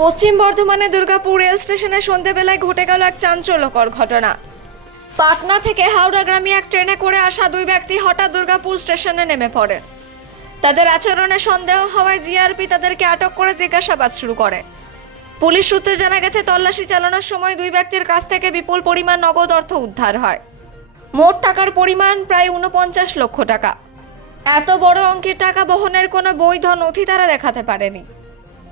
পশ্চিম বর্ধমানে দুর্গাপুর রেল স্টেশনে সন্ধ্যাবেলায় ঘটে গেল এক চাঞ্চল্যকর ঘটনা। পাটনা থেকে হাওড়াগামী এক ট্রেনে করে আসা দুই ব্যক্তি হঠাৎ দুর্গাপুর স্টেশনে নেমে পড়ে। তাদের আচরণে সন্দেহ হওয়ায় জিআরপি তাদেরকে আটক করে জিজ্ঞাসাবাদ শুরু করে। পুলিশ সূত্রে জানা গেছে, তল্লাশি চালানোর সময় দুই ব্যক্তির কাছ থেকে বিপুল পরিমাণ নগদ অর্থ উদ্ধার হয়। মোট টাকার পরিমাণ প্রায় 49 লক্ষ টাকা। এত বড় অঙ্কের টাকা বহনের কোনো বৈধ নথি তারা দেখাতে পারেনি।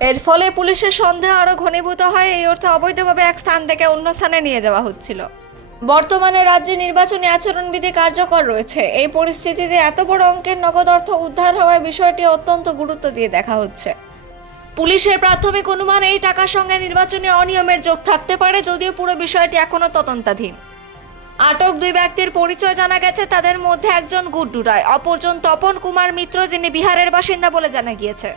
এর ফলে পুলিশের সন্দেহ আরও ঘনীভূত হয় এই অর্থ অবৈধভাবে এক স্থান থেকে অন্য স্থানে নিয়ে যাওয়া হচ্ছিল। বর্তমানে রাজ্যে নির্বাচনী আচরণবিধি কার্যকর রয়েছে। এই পরিস্থিতিতে এত বড় অঙ্কের নগদ অর্থ উদ্ধার হওয়ায় বিষয়টি অত্যন্ত গুরুত্ব দিয়ে দেখা হচ্ছে। পুলিশের প্রাথমিক অনুমান, এই টাকার সঙ্গে নির্বাচনী অনিয়মের যোগ থাকতে পারে, যদিও পুরো বিষয়টি এখনো তদন্তাধীন। আটক দুই ব্যক্তির পরিচয় জানা গেছে, তাদের মধ্যে একজন গুড্ডু রায়, অপরজন তপন কুমার মিত্র, যিনি বিহারের বাসিন্দা বলে জানা গিয়েছে।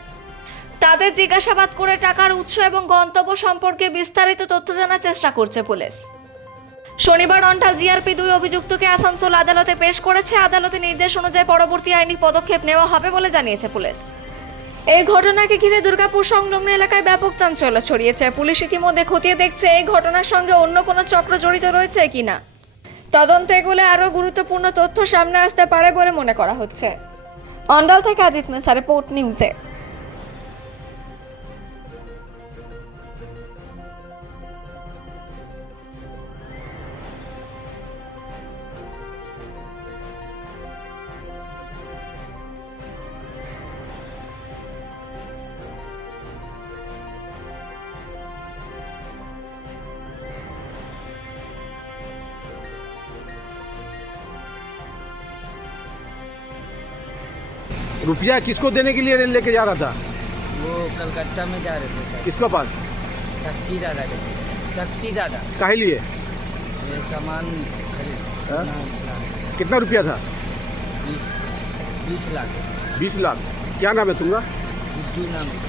তাদের জিজ্ঞাসাবাদ করে টাকার উৎস এবং গন্তব্য সম্পর্কে বিস্তারিত তথ্য জানার চেষ্টা করছে পুলিশ। শনিবার অন্টাল জিআরপি দুই অভিযুক্তকে আসানসোল আদালতে পেশ করেছে। আদালতের নির্দেশ অনুযায়ী পরবর্তী আইনি পদক্ষেপ নেওয়া হবে বলে জানিয়েছে পুলিশ। এই ঘটনাকে ঘিরে দুর্গাপুর সংলগ্ন এলাকায় ব্যাপক চাঞ্চল্য ছড়িয়েছে। পুলিশ ইতিমধ্যে খতিয়ে দেখছে এই ঘটনার সঙ্গে অন্য কোনো চক্র জড়িত রয়েছে কিনা। তদন্তে এগুলো আরও গুরুত্বপূর্ণ তথ্য সামনে আসতে পারে বলে মনে করা হচ্ছে। অন্ডাল থেকে অজিত মেসা, রিপোর্ট নিউজে। रुपया किसको देने के लिए लेके जा रहा था? वो कलकत्ता में जा रहे थे सर। किसके पास? शक्ति दादा के। शक्ति दादा काहे लिए? ये सामान खरीद हाँ? कितना रुपया था? 20 लाख 20 लाख। क्या नाम है तुम्हारा? गुड्डू नाम है।